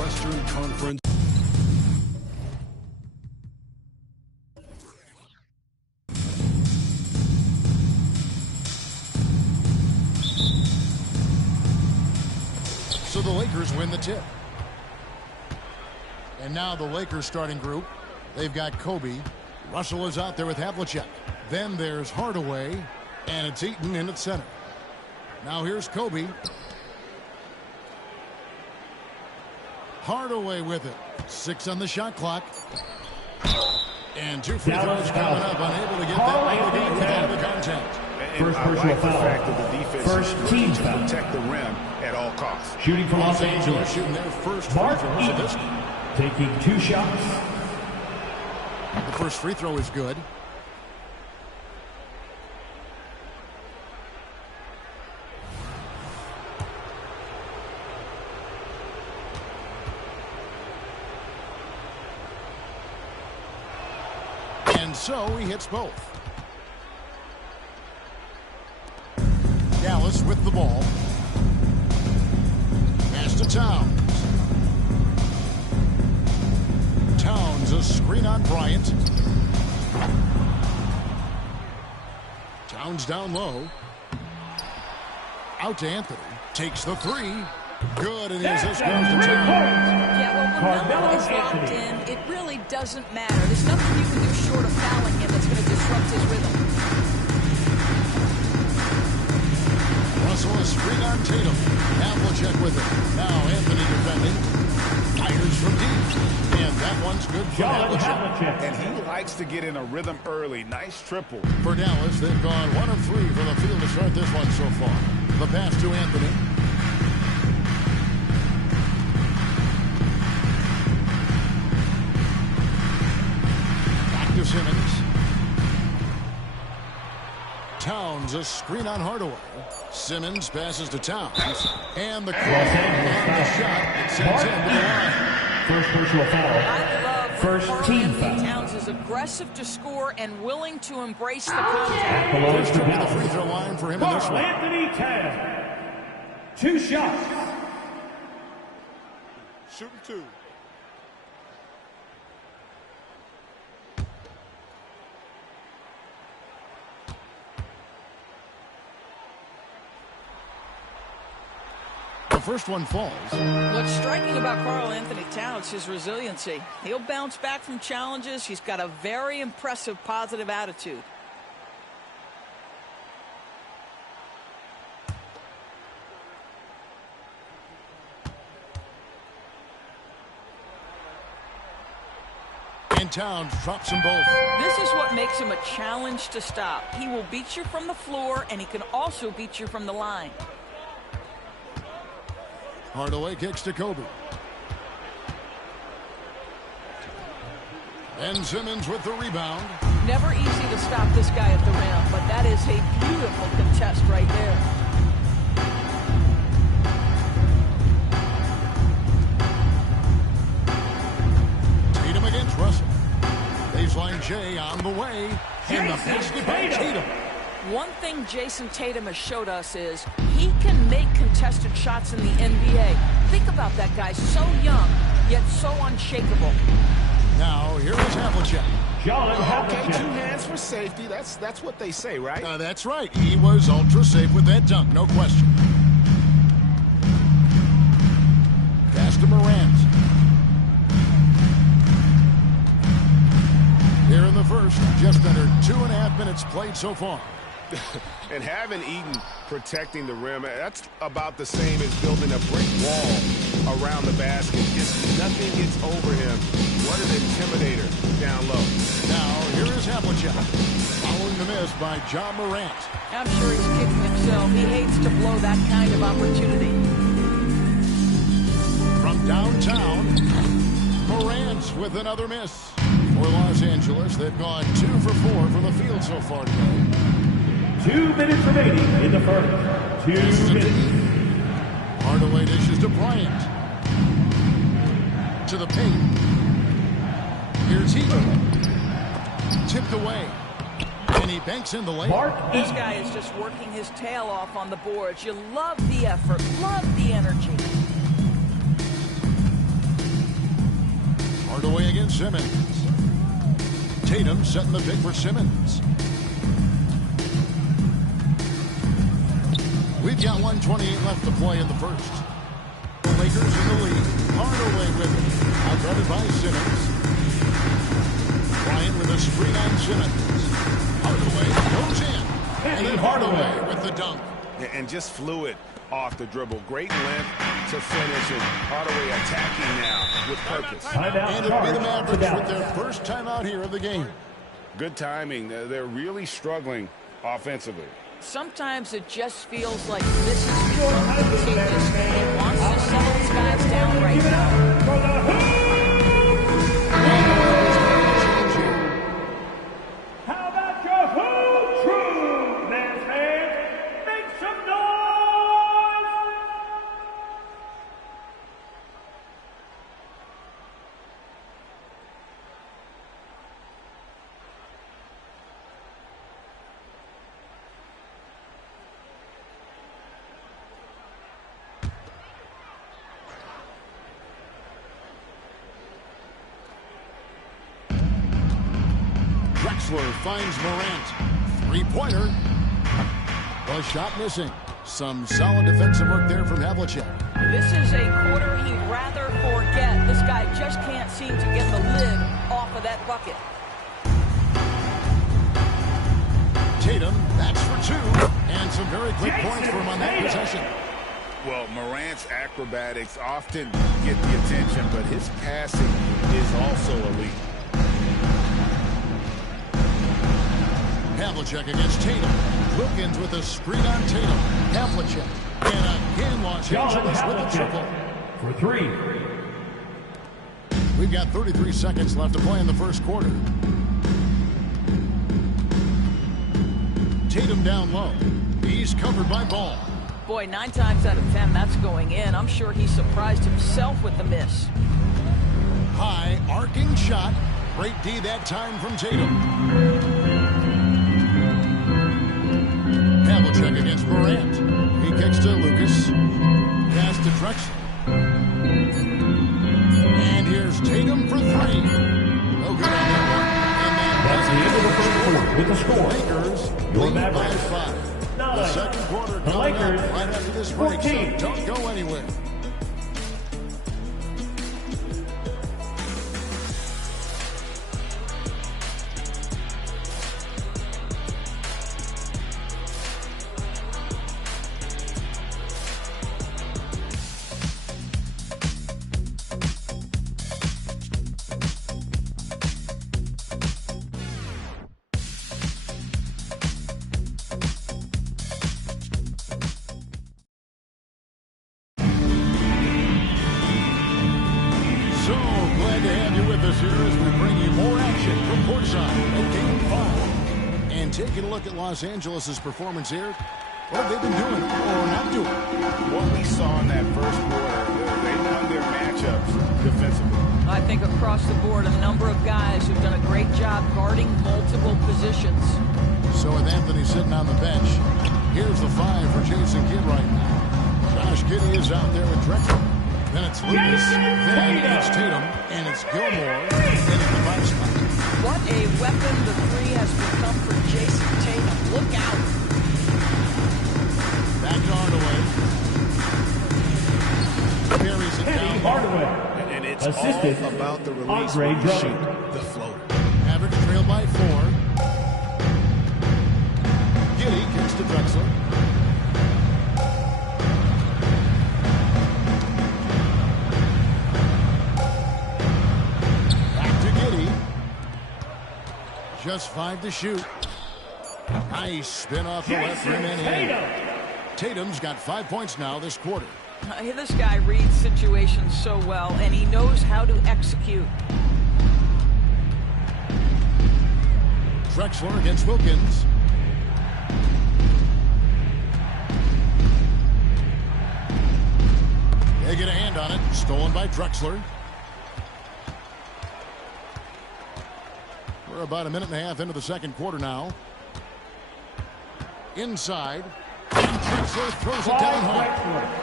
Western Conference. So the Lakers win the tip. And now the Lakers starting group. They've got Kobe. Russell is out there with Havlicek. Then there's Hardaway. And it's Eaton in at center. Now here's Kobe. Hardaway with it. 6 on the shot clock. And 2 free throws coming up. Unable to get that one out of the contact. First personal foul. The defense first team foul. Protect the rim at all costs. Shooting for Los Angeles. Shooting their first free throws of this. Taking 2 shots. The first free throw is good. And so he hits both. Dallas with the ball. Pass to Towns. Towns, a screen on Bryant. Towns down low. Out to Anthony. Takes the 3. Good, and his assist goes to Towns. Yeah, well, when Melo is locked in, it really doesn't matter. There's nothing you can do short of fouling him that's going to disrupt his rhythm. Russell is screen on Tatum. Havlicek with it. Now Anthony defending. Fires from deep. And that one's good for Havlicek. And he likes to get in a rhythm early. Nice triple. For Dallas, they've gone 1 of 3 from the field to start this one so far. The pass to Anthony. Back to Simmons. Towns, a screen on Hardaway. Simmons passes to Towns. And the call on the shot. It sends him to the line. First personal foul. First team foul. Towns is aggressive to score and willing to embrace the contact. First trip to the free throw line for him in this one. Anthony Towns. 2 shots. Shooting 2. The first one falls. What's striking about Karl-Anthony Towns is his resiliency. He'll bounce back from challenges. He's got a very impressive positive attitude. And Towns drops them both. This is what makes him a challenge to stop. He will beat you from the floor, and he can also beat you from the line. Hardaway kicks to Kobe. Ben Simmons with the rebound. Never easy to stop this guy at the rim, but that is a beautiful contest right there. Tatum against Russell. Baseline J on the way. And the basket by Tatum. One thing Jason Tatum has showed us is he can make contested shots in the NBA. Think about that guy, so young, yet so unshakable. Now, here is Havlicek. Okay, 2 hands for safety. That's what they say, right? That's right. He was ultra safe with that dunk, no question. Pass to Morant. Here in the first, just under 2.5 minutes played so far. And having Eaton protecting the rim, that's about the same as building a brick wall around the basket. Just nothing gets over him. What an intimidator down low. Now, here is Havlicek. Following the miss by John Morant. I'm sure he's kicking himself. He hates to blow that kind of opportunity. From downtown, Morant with another miss. For Los Angeles, they've gone 2 for 4 from the field so far today. 2 minutes remaining in the first. 2 minutes. Hardaway dishes to Bryant. To the paint. Here's Heaton. Tipped away. And he banks in the layup. This guy is just working his tail off on the boards. You love the effort, love the energy. Hardaway against Simmons. Tatum setting the pick for Simmons. We've got 1:28 left to play in the first. The Lakers in the lead. Hardaway with it. Outguarded by Simmons. Bryant with a screen on Simmons. Hardaway goes in. And then Hardaway with the dunk. And just fluid off the dribble. Great length to finish, and Hardaway attacking now with purpose. And it'll be the Mavericks with their first timeout here of the game. Good timing. They're really struggling offensively. Sometimes it just feels like this is contagious. He wants to settle these guys down right now. How about your who true man's fans? Make some noise! Drexler finds Morant. Three-pointer. The shot missing. Some solid defensive work there from Havlicek. This is a quarter he'd rather forget. This guy just can't seem to get the lid off of that bucket. Tatum, that's for two. And some very quick points for him on that possession. Well, Morant's acrobatics often get the attention, but his passing is also elite. Havlicek against Tatum. Wilkins with a screen on Tatum. Havlicek. And again, Los Angeles with a triple. For three. We've got 33 seconds left to play in the first quarter. Tatum down low. He's covered by Ball. Boy, 9 times out of 10, that's going in. I'm sure he surprised himself with the miss. High arcing shot. Great D that time from Tatum. Havlicek against Morant. He kicks to Lucas. Pass to Drexler. And here's Tatum for three. No good on that one. And That's the end of the first quarter with the score. Lakers Your lead by Mavericks 5. The 9. second quarter The coming up Lakers right after this break, so 14. don't go anywhere. So glad to have you with us here as we bring you more action from courtside at Game 5. And taking a look at Los Angeles' performance here, what have they been doing or not doing? What we saw in that first quarter, they won their matchups defensively. I think across the board, a number of guys who've done a great job guarding multiple positions. So with Anthony sitting on the bench, here's the 5 for Jason Kidd right now. Josh Giddey is out there with Drexler. Then it's Lucas, then it's Tatum, and it's Gilmore in at the 5 spot. What a weapon the 3 has become for Jason Tatum. Look out. Back to Hardaway. Carries it Penny down. Hardaway. And it's Assisted all about the release Andre when you Drummond. shoot the floater. Average trail by 4. Giddey kicks to Drexler. Back to Giddey. Just 5 to shoot. Nice spin off the left rim and in. Tatum's got 5 points now this quarter. This guy reads situations so well, and he knows how to execute. Drexler against Wilkins. They get a hand on it. Stolen by Drexler. We're about a minute and a half into the second quarter now. Inside. And Drexler Drexler throws it down home.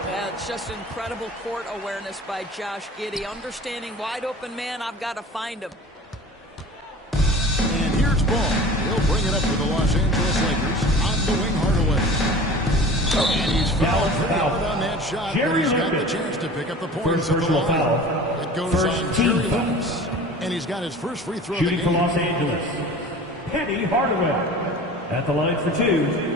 Yeah, it's just incredible court awareness by Josh Giddey. Understanding wide open man, I've got to find him. And here's Ball. He'll bring it up for the Los Angeles Lakers on the wing Hardaway. And he's fouled pretty hard on that shot, but he's got the chance to pick up the points at the line. It goes on Jerry Buss. And he's got his first free throw of the Shooting game. for Los Angeles, Penny Hardaway. At the line for 2.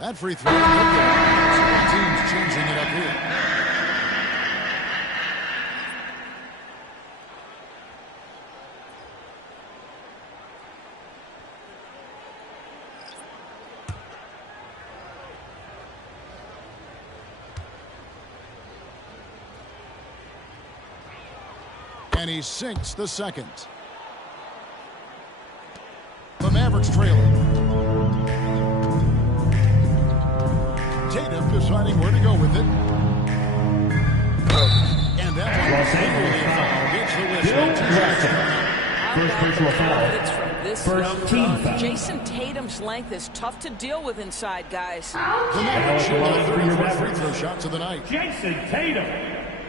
That free throw. So the team's changing it up here. And he sinks the second. The Mavericks trailing. Tatum deciding where to go with it. And that one Los Angeles foul. gets the Bill whistle. Russell. First personal foul. First team foul. Jason Tatum's length is tough to deal with inside, guys. The Mavericks shoot their 31st free throw shots of the night. Jason Tatum.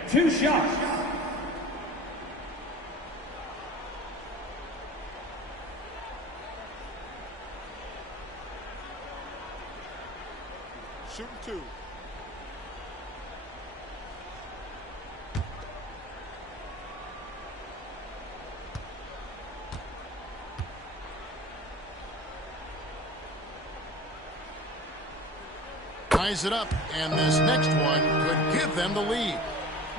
2 shots. Shooting 2. Ties it up, and this next one could give them the lead.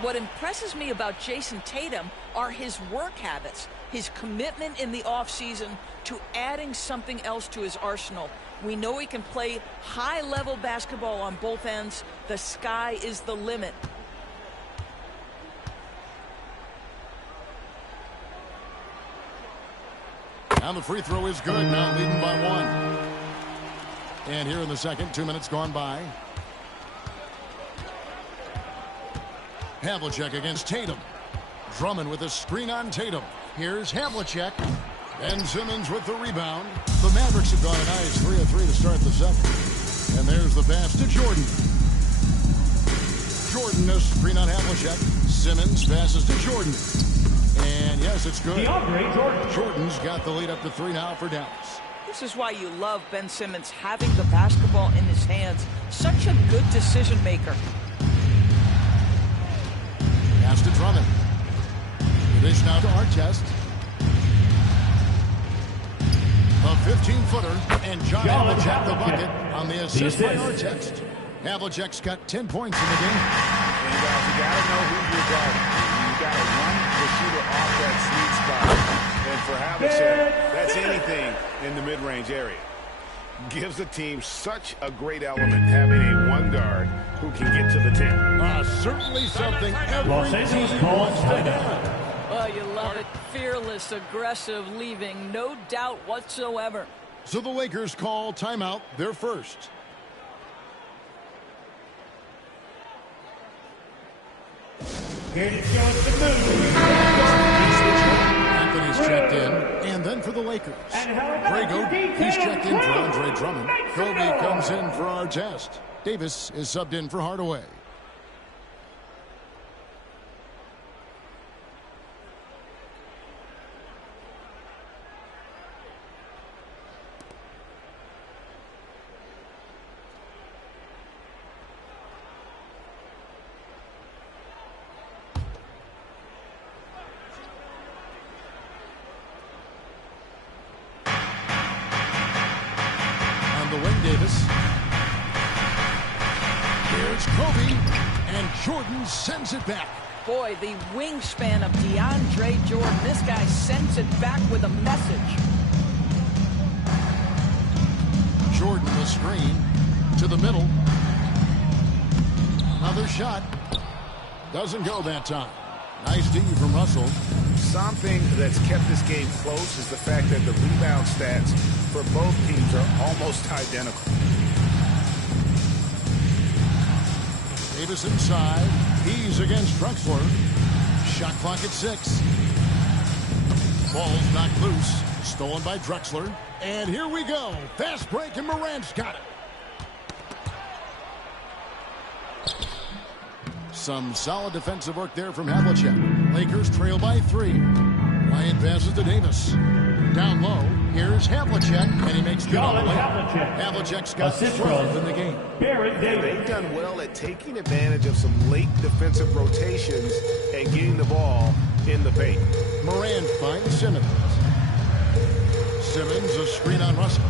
What impresses me about Jason Tatum are his work habits, his commitment in the offseason to adding something else to his arsenal. We know he can play high-level basketball on both ends. The sky is the limit. And the free throw is good, now leading by 1. And here in the second, 2 minutes gone by. Havlicek against Tatum. Drummond with a screen on Tatum. Here's Havlicek. Ben Simmons with the rebound. The Mavericks have gone a nice 3 of 3 to start the second. And there's the pass to Jordan. Jordan, a screen on Havlicek. Simmons passes to Jordan. And yes, it's good. DeAndre Jordan. Jordan's got the lead up to 3 now for Dallas. This is why you love Ben Simmons having the basketball in his hands. Such a good decision maker. Pass to Drummond. The dish now to Artest. A 15-footer, and John Havlicek the bucket on the assist by Artest. Havlicek's got 10 points in the game. And guys, you got to know who you're guarding. You got to run the shooter off that sweet spot. And for Havlicek, that's anything in the mid-range area. Gives the team such a great element having a one guard who can get to the 10. Certainly something every Los Angeles team calls wants to timeout. have. Oh, you love it. Fearless, aggressive, leaving no doubt whatsoever. So the Lakers call timeout, their first. Here to show us the move. Anthony's checked in, and then for the Lakers. Grego, he's checked in for Andre Drummond. Kobe comes in for Artest. Davis is subbed in for Hardaway. Davis. Here's Kobe, and Jordan sends it back. Boy, the wingspan of DeAndre Jordan. This guy sends it back with a message. Jordan the screen to the middle. Another shot. Doesn't go that time. Nice D from Russell. Something that's kept this game close is the fact that the rebound stats for both teams are almost identical. Davis inside. He's against Drexler. Shot clock at 6. Ball's knocked loose. Stolen by Drexler. And here we go. Fast break, and Morant's got it. Some solid defensive work there from Havlicek. Lakers trail by 3. Ryan passes to Davis. Down low, here's Havlicek, and he makes good on the layup. Havlicek's got 12 in the game. They've done well at taking advantage of some late defensive rotations and getting the ball in the paint. Morant finds Simmons. Simmons, a screen on Russell.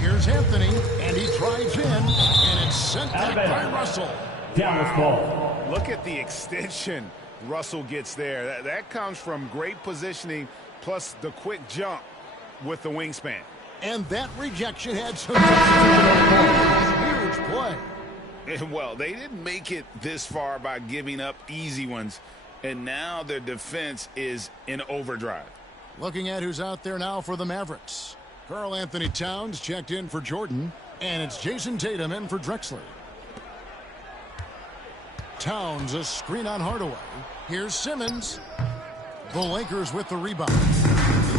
Here's Anthony, and he drives in, and it's sent back by Russell. Dallas ball. Look at the extension Russell gets there. That comes from great positioning, plus the quick jump with the wingspan. And that rejection had some huge play. And, well, they didn't make it this far by giving up easy ones, and now their defense is in overdrive. Looking at who's out there now for the Mavericks. Karl Anthony Towns checked in for Jordan, and it's Jason Tatum in for Drexler. Towns, a screen on Hardaway. Here's Simmons. The Lakers with the rebound.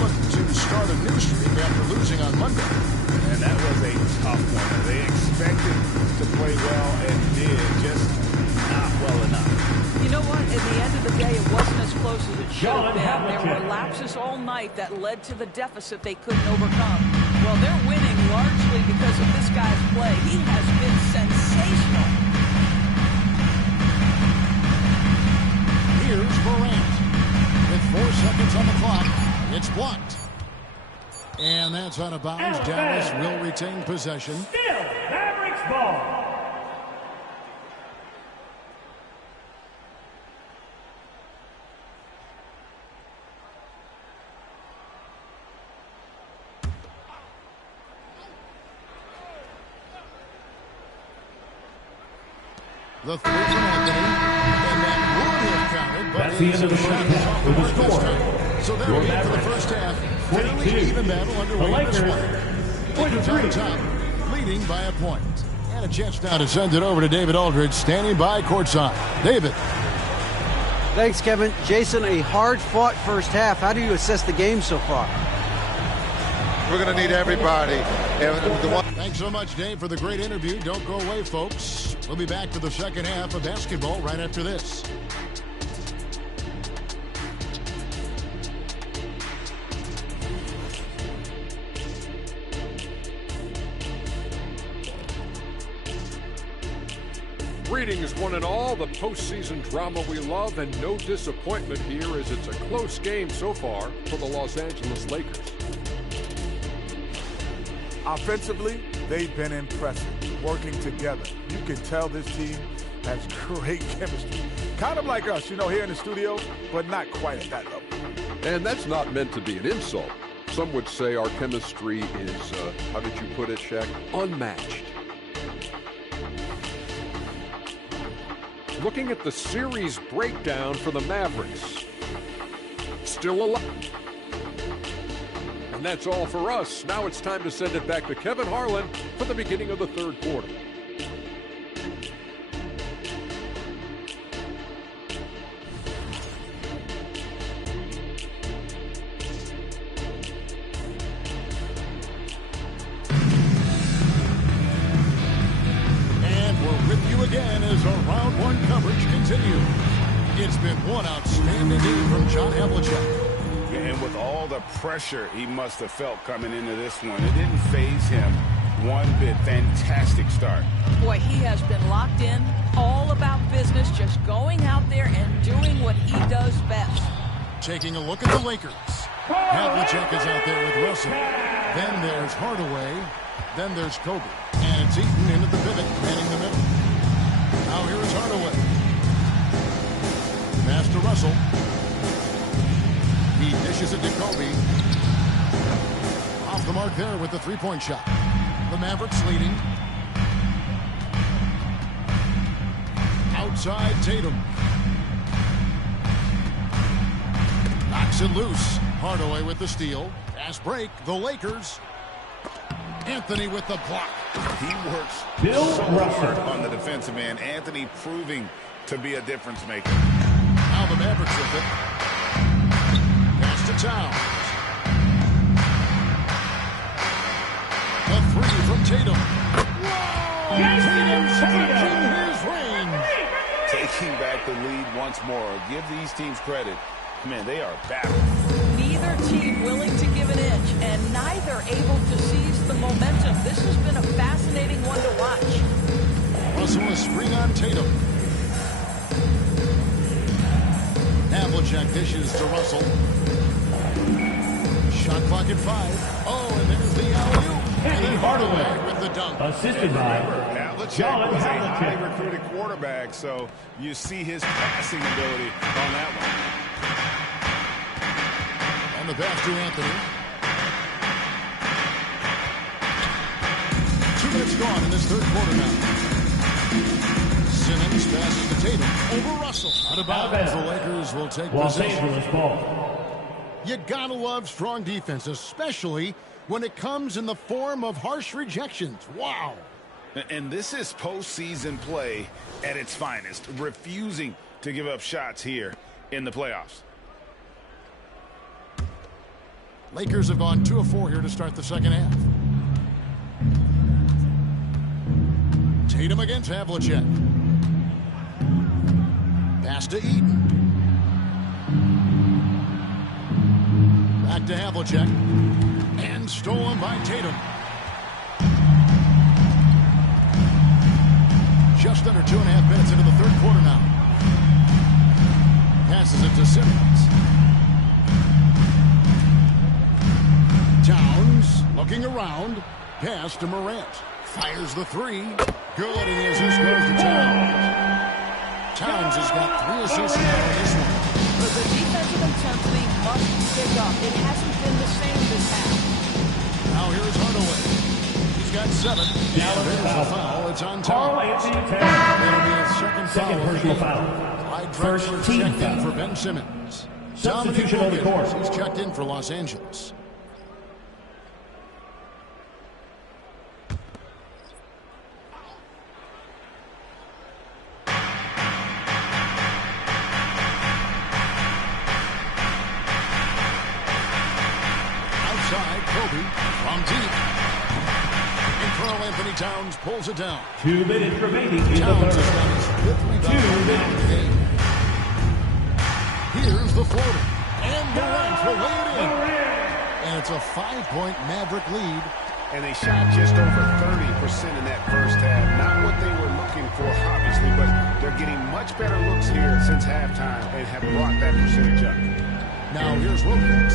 Looking to start a new streak after losing on Monday. And that was a tough one. They expected to play well and did, just not well enough. You know what? At the end of the day, it wasn't as close as it should have been. There were lapses all night that led to the deficit they couldn't overcome. Well, they're winning largely because of this guy's play. He has been sensational. Here's Morant. With 4 seconds on the clock, it's blocked. And that's out of bounds. Dallas will retain possession. Still Mavericks ball. The 3 from Anthony. And that would have counted. But That's the end of the first half with the score. So there we go for the first half. Fairly even battle underway in this one. Lakers on top, leading by a point. And a chance now to send it over to David Aldridge, standing by courtside. David. Thanks, Kevin. Jason, a hard-fought first half. How do you assess the game so far? We're going to need everybody. Thanks so much, Dave, for the great interview. Don't go away, folks. We'll be back to the second half of basketball right after this. Greetings, one and all. The postseason drama we love, and no disappointment here as it's a close game so far for the Los Angeles Lakers. Offensively, they've been impressive, working together. You can tell this team has great chemistry. Kind of like us, here in the studio, but not quite at that level. And that's not meant to be an insult. Some would say our chemistry is, how did you put it, Shaq? Unmatched. Looking at the series breakdown for the Mavericks. Still alive. And that's all for us. Now it's time to send it back to Kevin Harlan for the beginning of the third quarter. And we're with you again as our round one coverage continues. It's been one outstanding game from John Havlicek. And with all the pressure he must have felt coming into this one, it didn't faze him one bit. Fantastic start. Boy, he has been locked in, all about business, just going out there and doing what he does best. Taking a look at the Lakers. Havlicek is out there with Russell. Then there's Hardaway. Then there's Kobe. And it's Eaton into the pivot, manning the middle. Now here is Hardaway. Pass to Russell. He dishes it to Kobe. Off the mark there with the three-point shot. The Mavericks leading. Outside Tatum. Knocks it loose. Hardaway with the steal. Fast break. The Lakers. Anthony with the block. He works Bill so Russell hard on the defensive end. Anthony proving to be a difference maker. Now the Mavericks with it. Pass to Towns. The three from Tatum. Whoa! Tatum stretching his range. Taking back the lead once more. Give these teams credit. Man, they are battling. Neither team willing to give an inch, and neither able to seize the momentum. This has been a fascinating one to watch. Russell a screen on Tatum. Havlicek dishes to Russell. Shot clock at 5. Oh, and there's the alley-oop. And then Hardaway with the dunk. assisted by Havlicek John was a Havlicek. highly recruited quarterback, so you see his passing ability on that one. On the pass to Anthony. 2 minutes gone in this third quarter now. Simmons passes to Tatum over Russell. Out of bounds. The Lakers will take Los possession. Angeles ball. You gotta love strong defense, especially when it comes in the form of harsh rejections. Wow. And this is postseason play at its finest, refusing to give up shots here in the playoffs. Lakers have gone 2 of 4 here to start the second half. Tatum against Havlicek. Pass to Eaton. Back to Havlicek. And stolen by Tatum. Just under 2.5 minutes into the third quarter now. Passes it to Simmons. Towns looking around. Pass to Morant. Fires the 3. Good, and the assist goes to Towns. Towns has got 3 assists now in this one. But the defensive intensity must pick up. It hasn't been the same this half. Now here's Hardaway. He's got 7. Now And there's it's a foul. foul. It's on Carl Towns. Anthony Towns. That'll be his second Second foul. personal foul. Clyde First Drexler team checked in foul. for Ben Simmons. Substitution on the Dominic Wilkins, court. he's checked in for Los Angeles. Outside, Kobe from deep. And Carl Anthony Towns pulls it down. 2 minutes remaining in the Towns has third. got his 5th rebound now in the game. Here's the floater. And Morant will lay it in. And it's a 5-point Maverick lead. And they shot just over 30% in that first half. Not what they were looking for, obviously, but they're getting much better looks here since halftime and have brought that percentage up. Now here's Wilkins.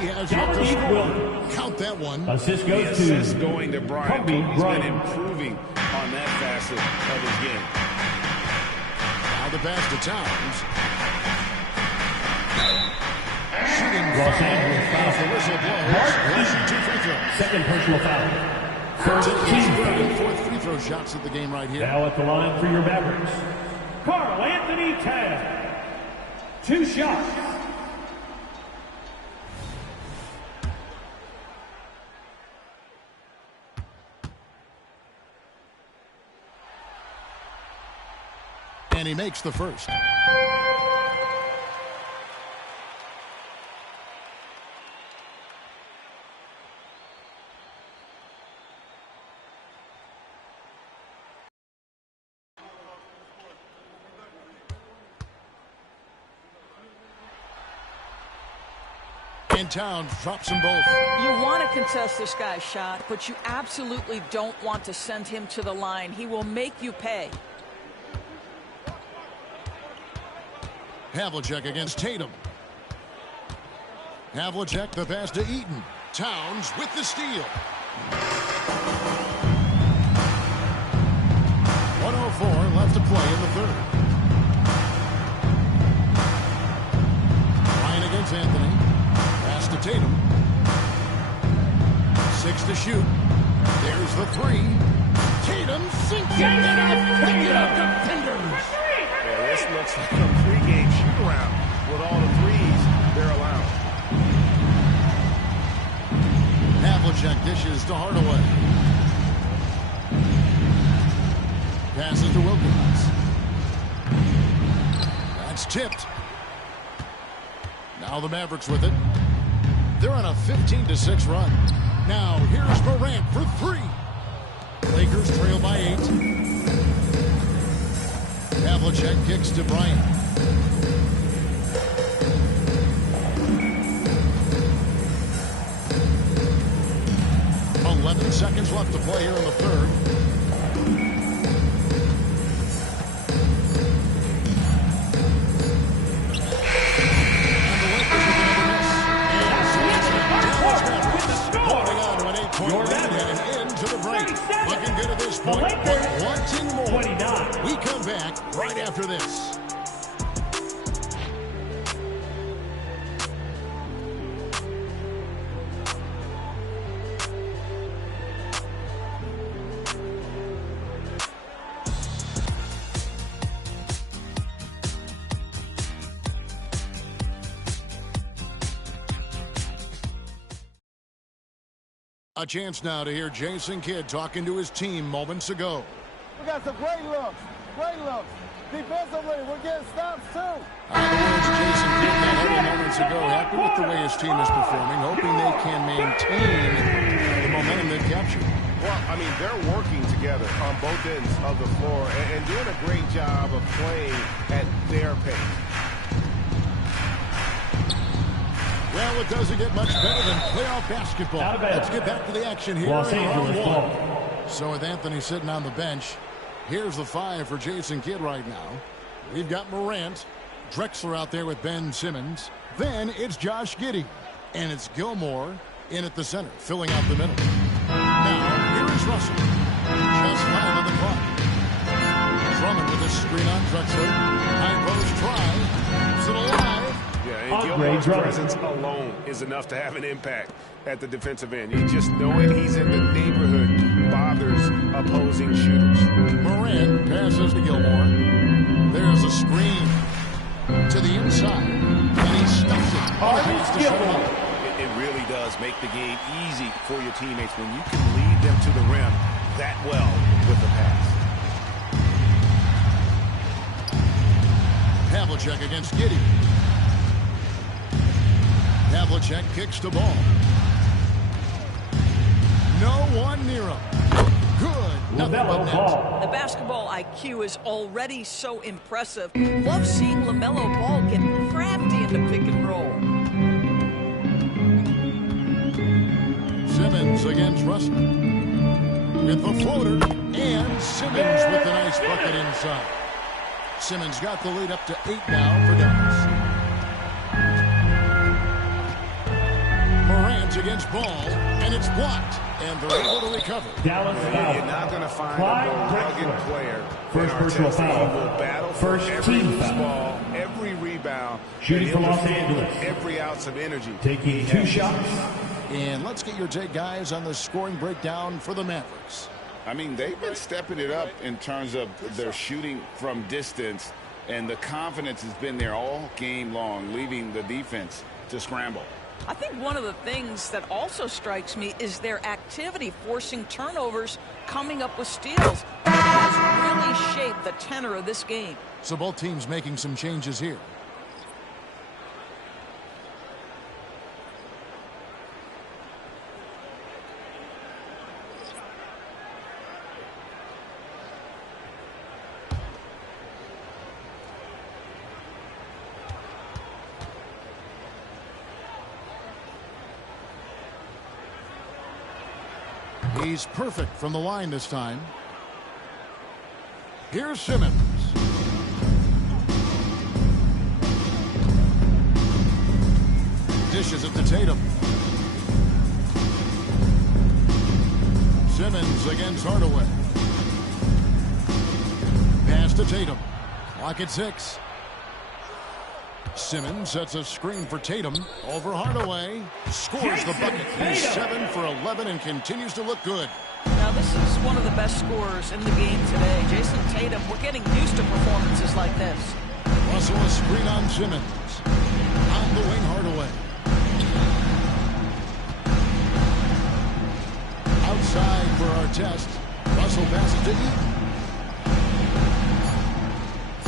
He has yet to Dominique score. Wilkins. Count that one. Assist The goes assist to going to Bryant. Kobe Kobe's Bryant. been improving on that facet of his game. Now the pass to Towns. Shooting Los foul. Angeles foul. As the whistle blows, he'll shoot 2 free throws. Second personal foul. First He's team third foul. and 4th free throw shots at the game right here. Now at the line for your Mavericks, Carl Anthony Towns. 2 shots. And he makes the first. And Towns drops them both. You want to contest this guy's shot, but you absolutely don't want to send him to the line. He will make you pay. Havlicek against Tatum. Havlicek, the pass to Eaton. Towns with the steal. 1:04 left to play in the third. Ryan against Anthony. Pass to Tatum. 6 to shoot. There's the 3. Tatum sinks it. Pick it up, defenders. Yeah, this looks like a pregame shoot-around with all the threes they're allowed. Havlicek dishes to Hardaway. Passes to Wilkins. That's tipped. Now the Mavericks with it. They're on a 15-6 run. Now here's Morant for three. Lakers trail by 8. Havlicek kicks to Bryant. Seconds left to play here in the third. And the Lakers with another miss. Holding on to an 8-point lead heading into the break. Looking good at this point, but wanting more. We come back right after this. A chance now to hear Jason Kidd talking to his team moments ago. We got some great looks. Defensively, we're getting stops too. The words Jason Kidd not only moments ago. Happy with the way his team is performing, hoping they can maintain the momentum they've captured. Well, I mean, they're working together on both ends of the floor and doing a great job of playing at their pace. Well, it doesn't get much better than playoff basketball. Let's get back to the action here. Los Angeles ball. So with Anthony sitting on the bench, here's the 5 for Jason Kidd right now. We've got Morant, Drexler out there with Ben Simmons. Then it's Josh Giddey. And it's Gilmore in at the center, filling out the middle. Now, here is Russell. Just 5 on the clock. Drummond with a screen on Drexler. High post try. Keeps it alive. Yeah, and Gilmore's presence alone is enough to have an impact at the defensive end. You just knowing he's in the neighborhood bothers opposing shooters. Morant passes to Gilmore. There's a screen to the inside, and he stuffs it. It really does make the game easy for your teammates when you can lead them to the rim that well with the pass. Havlicek against Giddey. Havlicek kicks the ball. No one near him. Good. Nothing but net. The basketball IQ is already so impressive. Love seeing LaMelo Ball get crafty in the pick and roll. Simmons against Russell. With the floater. And Simmons with the nice bucket inside. Simmons got the lead up to 8 now for Dallas. Morant against Ball, and it's blocked, and they're able to recover. Dallas foul. You're not going to find a more rugged player. First personal foul. He will battle for every loose ball, every rebound. Shooting for Los Angeles. Every ounce of energy. Taking 2 shots. And let's get your take, guys, on the scoring breakdown for the Mavericks. I mean, they've been stepping it up in terms of their shooting from distance, and the confidence has been there all game long, leaving the defense to scramble. I think one of the things that also strikes me is their activity, forcing turnovers, coming up with steals. It has really shaped the tenor of this game. So both teams making some changes here. He's perfect from the line this time. Here's Simmons. Dishes it to Tatum. Simmons against Hardaway. Pass to Tatum. Clock at 6. Simmons sets a screen for Tatum over Hardaway. Scores the bucket. He's 7 for 11 and continues to look good. Now, this is one of the best scorers in the game today. Jason Tatum, we're getting used to performances like this. Russell a screen on Simmons. On the wing, Hardaway. outside for our test. Russell passes to Eaton.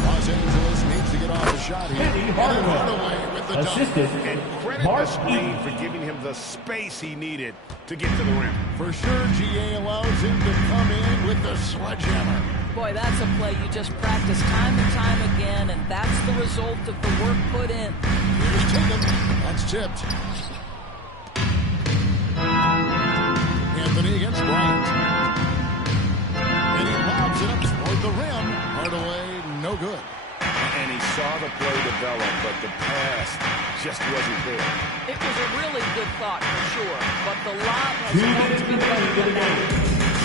Los Angeles needs to get off the shot here. Penny Hardaway with the dunk. assisted And credit Mark the screen Eaton. for giving him the space he needed to get to the rim. For sure, GA allows him to come in with the sledgehammer. Boy, that's a play you just practice time and time again, and that's the result of the work put in. Here's Tatum. That's tipped. Anthony against Bryant. And he lobs it up toward the rim. Hardaway, no good. And he saw the play develop, but the pass just wasn't there. It was a really good thought for sure, but the lob has 2 got minutes to be better remaining in than the that.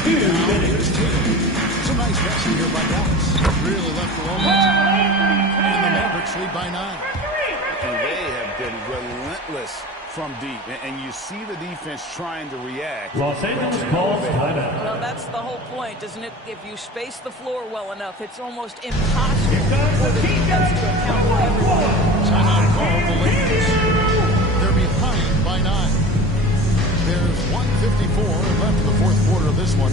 game. 2 Now minutes. here's Tatum. Some nice passing here by Dallas. Really left the moment. And the Mavericks lead by 9. And they have been relentless from deep. And you see the defense trying to react. Los Angeles calls timeout. Well, that's the whole point, isn't it? If you space the floor well enough, it's almost impossible comes for the the defense to account for everyone. Timeout call for Lakers. They're behind by 9. There's 1:54 left in the fourth quarter of this one.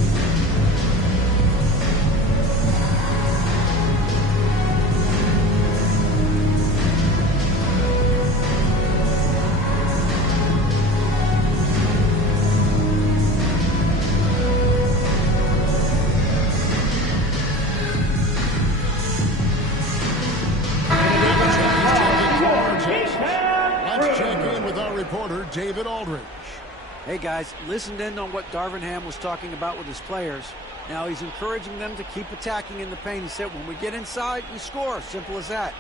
Let's check in with our reporter, David Aldridge. Hey guys, listened in on what Darvin Ham was talking about with his players. Now he's encouraging them to keep attacking in the paint. He said, when we get inside, we score. Simple as that.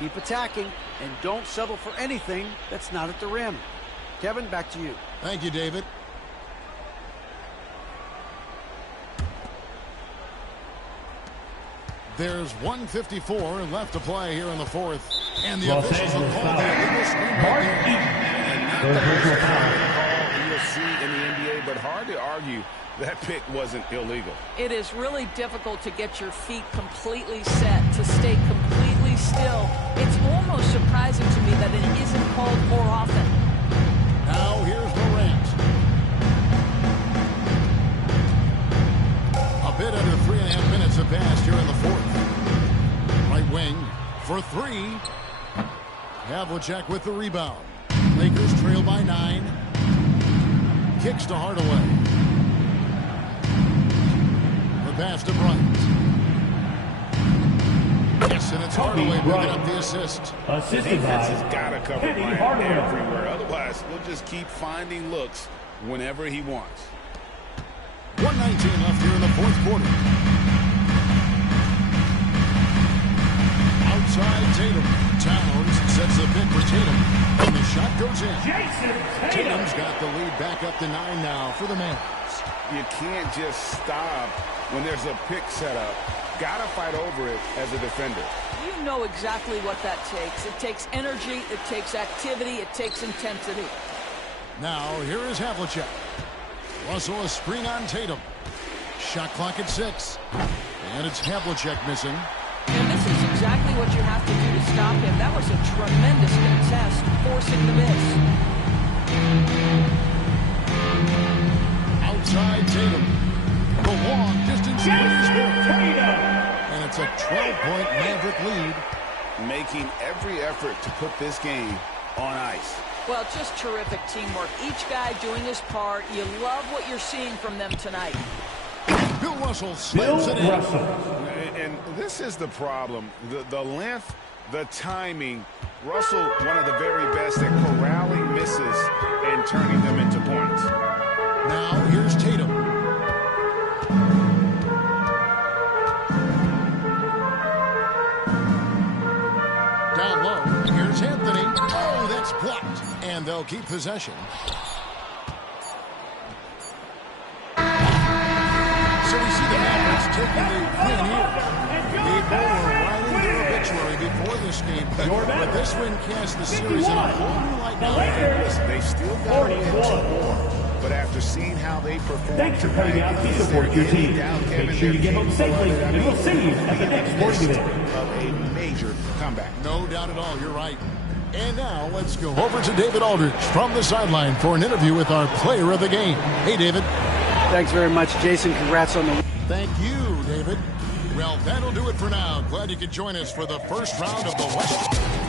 Keep attacking and don't settle for anything that's not at the rim. Kevin, back to you. Thank you, David. There's 1:54 left to play here in the fourth. And the Los officials have Angeles called the illegal screen Mark right there. Eaton. For a personal foul. Call you'll see in the NBA, but hard to argue that pick wasn't illegal. It is really difficult to get your feet completely set, to stay completely still. It's almost surprising to me that it isn't called more often. Now here's Morant. A bit under 3.5 minutes have passed here in the fourth. Right wing for 3. Havlicek with the rebound. Lakers trail by 9. Kicks to Hardaway. The pass to Bryant. Yes, and it's Hardaway picking up the assist. Assisted Defense by has got to cover Penny Bryant Hardaway. everywhere. Otherwise, he'll just keep finding looks whenever he wants. 1:19 left here in the fourth quarter. Outside Tatum. Towns sets the pick for Tatum. And the shot goes in. Jason Tatum. Tatum's got the lead back up to 9 now for the Mavs. You can't just stop when there's a pick set up. Got to fight over it as a defender. You know exactly what that takes. It takes energy, it takes activity, it takes intensity. Now here is Havlicek. Russell a screen on Tatum. Shot clock at 6. And it's Havlicek missing. And this is exactly what you have to do to stop him. That was a tremendous contest, forcing the miss. Outside Tatum. The long distance Jason threes. Tatum. And it's a 12-point Maverick lead. Making every effort to put this game on ice. Well, just terrific teamwork. Each guy doing his part. You love what you're seeing from them tonight. Bill Russell Bill slams it in. Russell. And this is the problem. The length, the timing. Russell, one of the very best at corralling misses and turning them into points. Now here's Tatum. Down low. Here's Anthony. Oh, that's blocked. And they'll keep possession. So we see the Mavericks taking the win here. People were writing their obituary before this game. But this win casts the series in a whole new light now. They still got to win 2 41. more. But after seeing how they performed Thanks for coming out to tonight, support your is there team. any doubt, Make Kevin, sure you get they're home safely, capable and we'll see you at the next sporting event. of a major comeback. No doubt at all. You're right. And now let's go over to David Aldridge from the sideline for an interview with our player of the game. Hey, David. Thanks very much, Jason. Congrats on the... Thank you, David. Well, that'll do it for now. Glad you could join us for the first round of the West.